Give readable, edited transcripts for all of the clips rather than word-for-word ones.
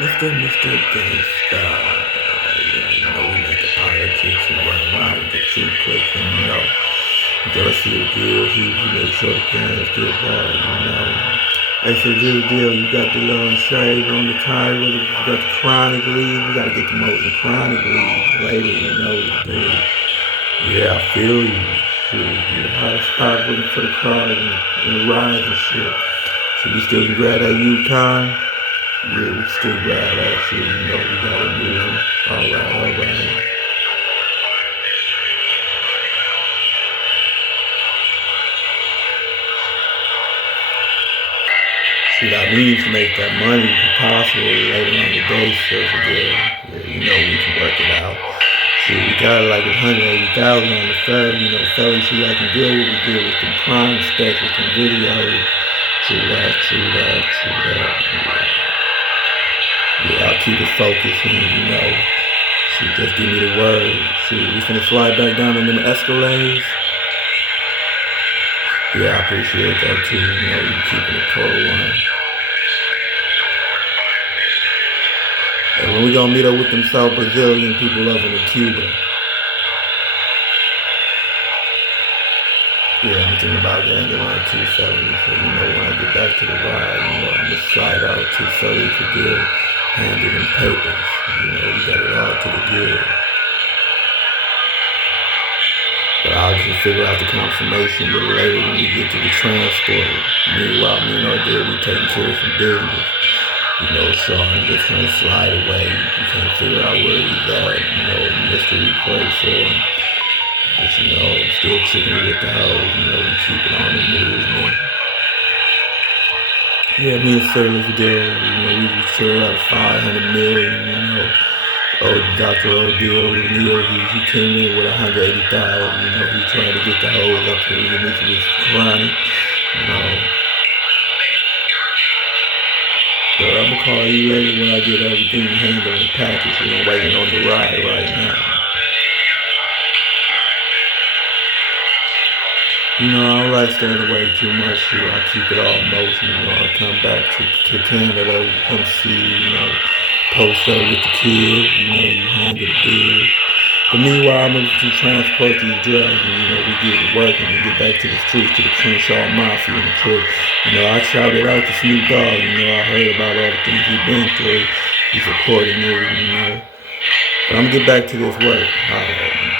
Mr. Gangsta. We make the politics and run around with the true click and, just see the deal. He makes sure the fans get ball. That's a real deal. You got the little shade on the tire with it. You got the chronic lead. You got to get the most chronic lead later, dude. Yeah, I feel you. Shoot, you how to stop looking for the cars and the rides and shit. So we still can grab that Yukon. Yeah, we still grab that shit. We got it moving. Alright. Shoot, I need to make that money if possible later on the day, so yeah, we can work it out. Shoot, we got like 180,000 on the fellas, fellas who I can deal with, we deal with some crime specs, with some videos. True that. Yeah, I'll keep it focused and, shoot, just give me the word. Shoot, we finna slide back down in them Escalades. Yeah, I appreciate that too, you keeping it cold one. And when we gonna meet up with them South Brazilian people over in Cuba? Yeah, I'm thinking about getting around 270, so when I get back to the ride, I'm gonna slide out 270 for good, handing them papers. We got it all to the good. But I'll just figure out the confirmation a little later when we get to the transport. Meanwhile, me and Ardell, we taking care of some business. Sean just trying to slide away. You can't figure out where he's at, mystery place for him. But still chicken with the hoes, we keep it on the move, man. Yeah, me and Service deal, we sure out 500 million, Dr. O'Deal, he came in with 180,000, he trying to get the hoes up here, and this was chronic, But I'm gonna call you later when I get everything handled and packaged, waiting on the ride right now. I don't like staying away too much. I keep it all motion. I come back to Canada, come see, post up with the kids, you handle the bill. But meanwhile, I'm going to transport these drugs and, we get working and get back to the streets, to the Crenshaw Mafia and the Crip. I shouted out to Snoop Dogg, I heard about all the things he's been through. He's supporting me, But I'm going to get back to this work. All right.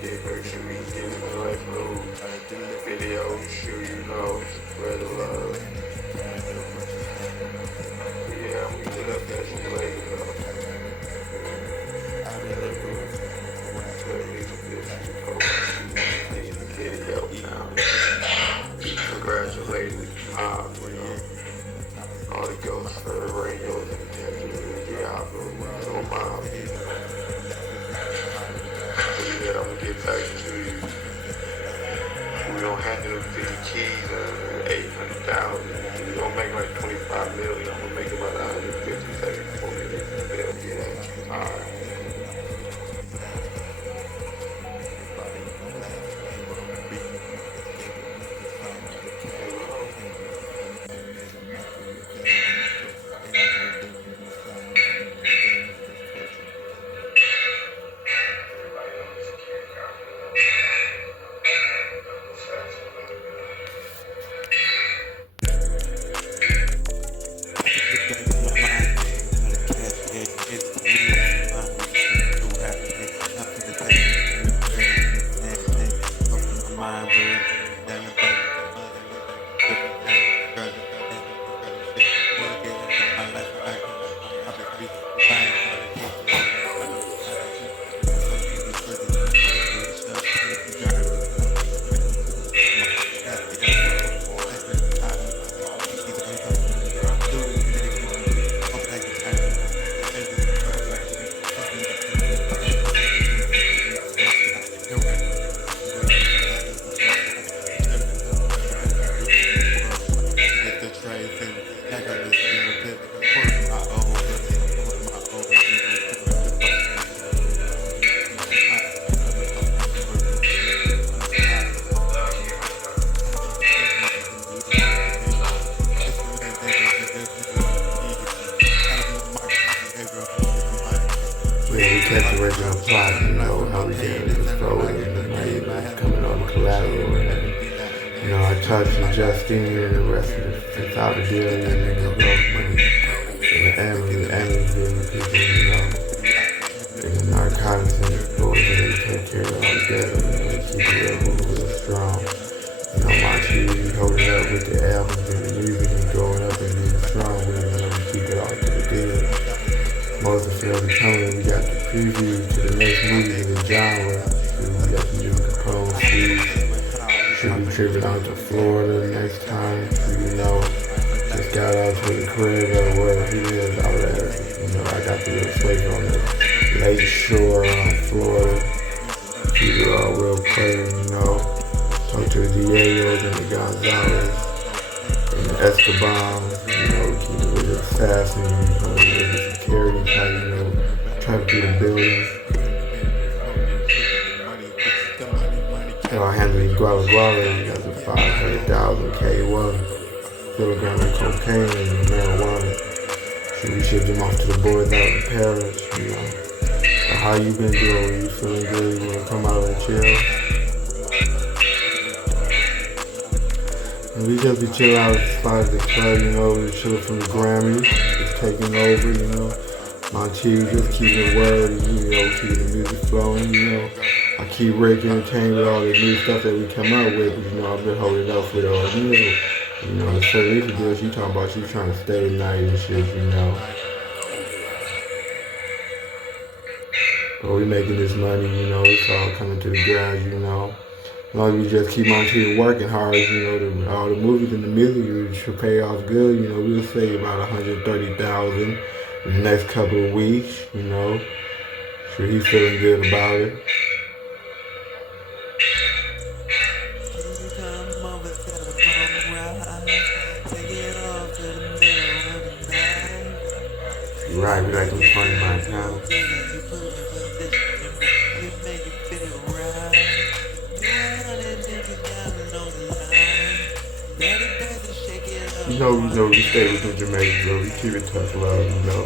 get make sure we get in the right mood. Video, sure you know, spread the love. Yeah, I'm gonna get up that shit later though. Video now. Congratulations, Pop, you know. All the ghosts for the radios and the album, on Mom. Yeah, I'm gonna get back to you. We don't have to do the keys and 800,000. We don't make like 25 million. I'm gonna make about 150, 74 million. They'll get at you. Alright. Kept the original plot, you know, how we did it was forward and the money coming on collateral and you know, I talked to Justine and the rest of the $5 billion and the Emily people, you know, and the narcotics and the boys and they take care of it all together, you know, keep it real strong. You know, Montigoe holding up with the albums and the music and going up and being strong with it, and we keep it all to the deal. Most of the coming, we got the preview to the next movie in the genre. We got the new Capone series. Should be tripping out to Florida next time. You know, just got out to the crib or wherever he is out there. You know, I got the real flavor on the lake shore on Florida. People are real players, you know. Talk to the Diegos and the Gonzalez and the Escobans. You know, keep it with the assassin, you know, with the security type, you know, try to do the building. I'll handle these guala, you got the 500,000 K1 kilogram of cocaine and marijuana. So we shipped them off to the boys out in Paris, you know. So how you been doing? You feeling good? You wanna come out and chill? And we just be chilling out at the spot at the club, you know, we chilling from the Grammys, just taking over, you know. Montigoe just keeping word, you know, keeping the music flowing, you know. I keep Rick entertained with all the new stuff that we come up with, you know, I've been holding up for the ordeal. You know, the Felicia girl, she talking about she trying to stay tonight and shit, you know. But we making this money, you know, it's all coming to the garage, you know. As long as we just keep Montigoe working hard, you know, all the movies and the music should pay off good, you know, we'll save about $130,000 in the next couple of weeks, you know. Sure he's feeling good about it. You're right, we like them 25 pounds. You know, we stay within Jamaica, bro. We keep it tough love, you know.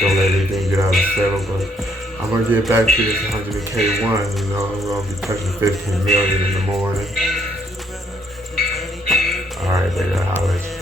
Don't let anything get out of settle, but I'm gonna get back to this 100K1, you know. I'm gonna be touching 15 million in the morning. Alright, baby, I'll holler at you.